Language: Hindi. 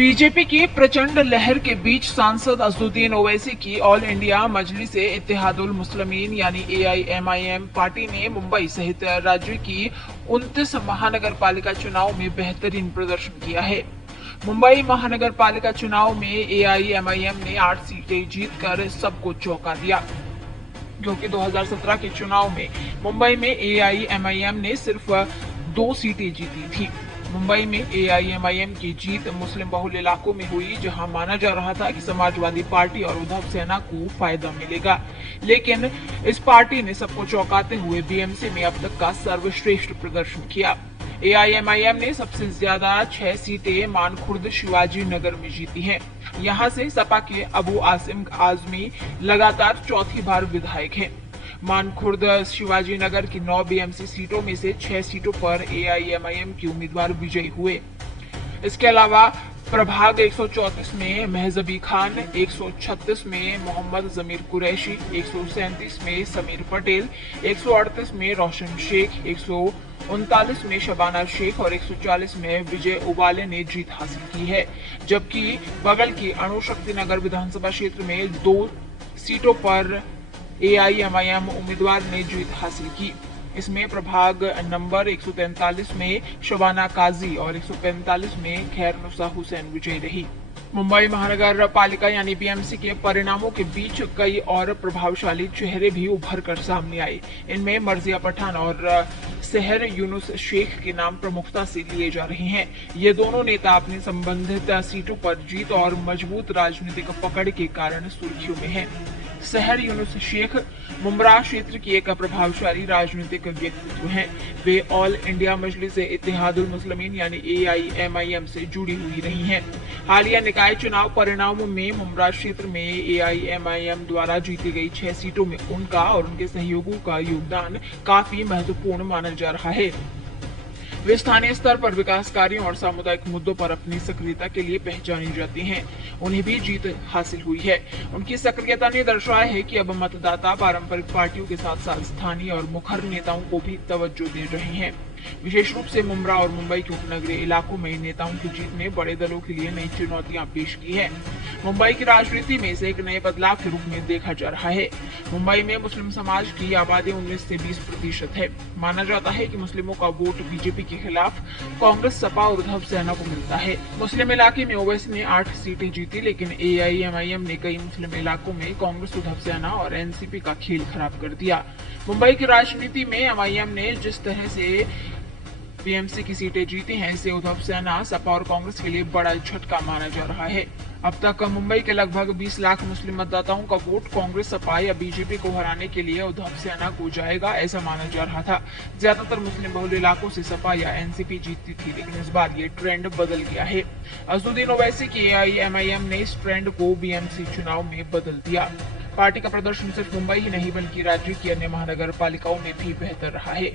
बीजेपी की प्रचंड लहर के बीच सांसद असदुद्दीन ओवैसी की ऑल इंडिया मजलिस इत्तेहादुल मुस्लिमीन यानी एआईएमआईएम पार्टी ने मुंबई सहित राज्य की 29 महानगर पालिका चुनाव में बेहतरीन प्रदर्शन किया है। मुंबई महानगर पालिका चुनाव में एआईएमआईएम ने 8 सीटें जीतकर सबको चौंका दिया, क्योंकि 2017 के चुनाव में मुंबई में एआईएमआईएम ने सिर्फ 2 सीटें जीती थी। मुंबई में एआईएमआईएम की जीत मुस्लिम बहुल इलाकों में हुई, जहां माना जा रहा था कि समाजवादी पार्टी और उद्धव सेना को फायदा मिलेगा, लेकिन इस पार्टी ने सबको चौंकाते हुए बीएमसी में अब तक का सर्वश्रेष्ठ प्रदर्शन किया। एआईएमआईएम ने सबसे ज्यादा 6 सीटें मानखुर्द शिवाजी नगर में जीती हैं। यहां से सपा के अबू आसिम आजमी लगातार चौथी बार विधायक हैं। मानखुर्द शिवाजी नगर की 9 बीएमसी सीटों में से 6 सीटों पर एआईएमआईएम के उम्मीदवार विजयी हुए। इसके अलावा प्रभाग 134 में महजबी खान, 136 में मोहम्मद जमीर कुरैशी, 137 में समीर पटेल, 138 में रोशन शेख, 139 में शबाना शेख और 140 में विजय उबाले ने जीत हासिल की है। जबकि बगल की अणुशक्ति नगर विधानसभा क्षेत्र में 2 सीटों पर एआईएमआईएम उम्मीदवार ने जीत हासिल की। इसमें प्रभाग नंबर 143 में शबाना काजी और 145 में खैरनुसा हुसैन विजयी रही। मुंबई महानगर पालिका यानी बीएमसी के परिणामों के बीच कई और प्रभावशाली चेहरे भी उभर कर सामने आए। इनमें मर्जिया पठान और सहर यूनुस शेख के नाम प्रमुखता से लिए जा रहे हैं। ये दोनों नेता अपनी संबंधित सीटों पर जीत और मजबूत राजनीतिक पकड़ के कारण सुर्खियों में हैं। सहर यूनुस शेख मुमरा क्षेत्र की एक प्रभावशाली राजनीतिक व्यक्तित्व हैं। वे ऑल इंडिया मजलिस इत्तेहादुल मुस्लिमीन यानी एआईएमआईएम से जुड़ी हुई रही हैं। हालिया निकाय चुनाव परिणामों में मुमरा क्षेत्र में एआईएमआईएम द्वारा जीती गई 6 सीटों में उनका और उनके सहयोगियों का योगदान काफी महत्वपूर्ण माना जा रहा है। वे स्थानीय स्तर पर विकास कार्यों और सामुदायिक मुद्दों पर अपनी सक्रियता के लिए पहचानी जाती हैं। उन्हें भी जीत हासिल हुई है। उनकी सक्रियता ने दर्शाया है कि अब मतदाता पारंपरिक पार्टियों के साथ साथ स्थानीय और मुखर नेताओं को भी तवज्जो दे रहे हैं। विशेष रूप से मुमरा और मुंबई के उपनगरीय इलाकों में नेताओं की जीत ने बड़े दलों के लिए नई चुनौतियां पेश की है। मुंबई की राजनीति में इसे एक नए बदलाव के रूप में देखा जा रहा है। मुंबई में मुस्लिम समाज की आबादी 19 से 20% है। माना जाता है कि मुस्लिमों का वोट बीजेपी के खिलाफ कांग्रेस, सपा और उद्धव सेना को मिलता है। मुस्लिम इलाके में ओवैसी ने 8 सीटें जीती, लेकिन एआईएमआईएम ने कई मुस्लिम इलाकों में कांग्रेस, उद्धव सेना और एनसीपी का खेल खराब कर दिया। मुंबई की राजनीति में एमआईएम ने जिस तरह से बीएमसी की सीटें जीती हैं, इससे उद्धव सेना, सपा और कांग्रेस के लिए बड़ा झटका माना जा रहा है। अब तक मुंबई के लगभग 20 लाख मुस्लिम मतदाताओं का वोट कांग्रेस, सपा या बीजेपी को हराने के लिए उद्धव सेना को जाएगा, ऐसा माना जा रहा था। ज्यादातर मुस्लिम बहुल इलाकों से सपा या एनसीपी जीतती थी, लेकिन इस बार ये ट्रेंड बदल गया है। असदुद्दीन ओवैसी की एआईएमआईएम ने इस ट्रेंड को बीएमसी चुनाव में बदल दिया। पार्टी का प्रदर्शन सिर्फ मुंबई ही नहीं बल्कि राज्य की अन्य महानगर पालिकाओं में भी बेहतर रहा है।